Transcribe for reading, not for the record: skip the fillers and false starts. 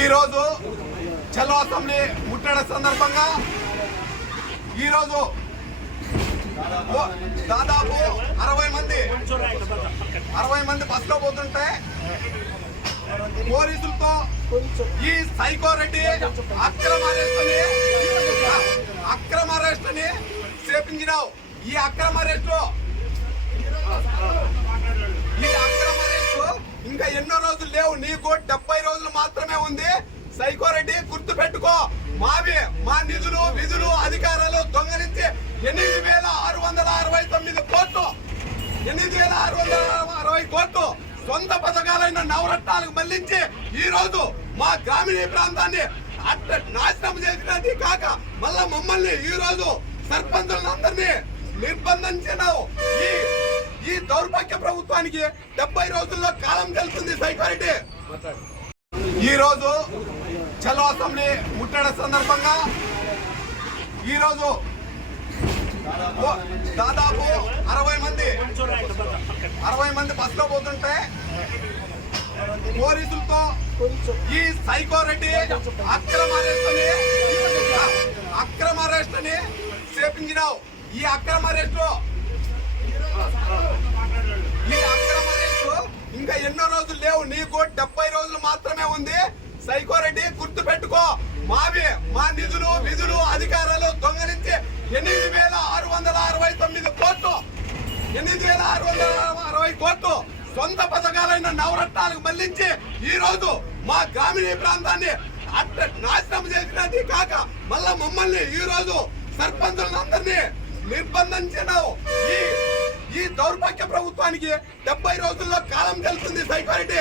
ఈ రోజు చలో అసెంబ్లీ ముట్టడి సందర్భంగా ఈ రోజు దాదాపు 60 మంది బస్సులో పోతుంటే పోలీసులతో ఈ సైకో రెడ్డి అక్రమ అరెస్ట్ అని చేపించినావు. ఈ అక్రమ అరెస్ట్ ఇంకా ఎన్నో రోజులు లేవు, నీకు 70 రోజులు మాత్రమే ఉంది. సైకో రెడ్డి గుర్తు పెట్టుకో, మా నిధులు విధులు అధికారాలు దొంగలించి 8,669 కోట్లు 8,660 కోట్లు సొంత పథకాలైన నవరత్నాలకు మళ్లించి ఈ రోజు మా గ్రామీణ ప్రాంతాన్ని నాశనం చేసినది కాక మళ్ళా మమ్మల్ని ఈ రోజు సర్పంచులందరినీ నిర్బంధించినావు. ఈ దౌర్భాగ్య ప్రభుత్వానికి 70 రోజుల్లో కాలం తెలుస్తుంది. సైకో రెడ్డి ఈ రోజు చలో అసెంబ్లీ ముట్టడి సందర్భంగా ఈ రోజు దాదాపు 60 మంది బస్సులో పోతుంటే పోలీసులతో ఈ సైకో రెడ్డి అక్రమ అరెస్ట్ అని చేపించినావు. ఈ అక్రమ అరెస్ట్ ఇంకా ఎన్నో రోజులు లేవు, నీకు 70 రోజులు మాత్రమే ఉంది. సైకో రెడ్డి గుర్తు పెట్టుకో, మా నిధులు విధులు అధికారాలు దొంగలించి 8,669 కోట్లు 8,660 కోట్లు సొంత పథకాలైన నవరత్నాలకు మళ్లించి ఈ రోజు మా గ్రామీణ ప్రాంతాన్ని నాశనం చేసినది కాక మళ్ళా మమ్మల్ని ఈ రోజు సర్పంచులందరినీ నిర్బంధించినావు. ఈ దౌర్భాగ్య ప్రభుత్వానికి 70 రోజుల్లో కాలం తెలుస్తుంది. సైకో రెడ్డి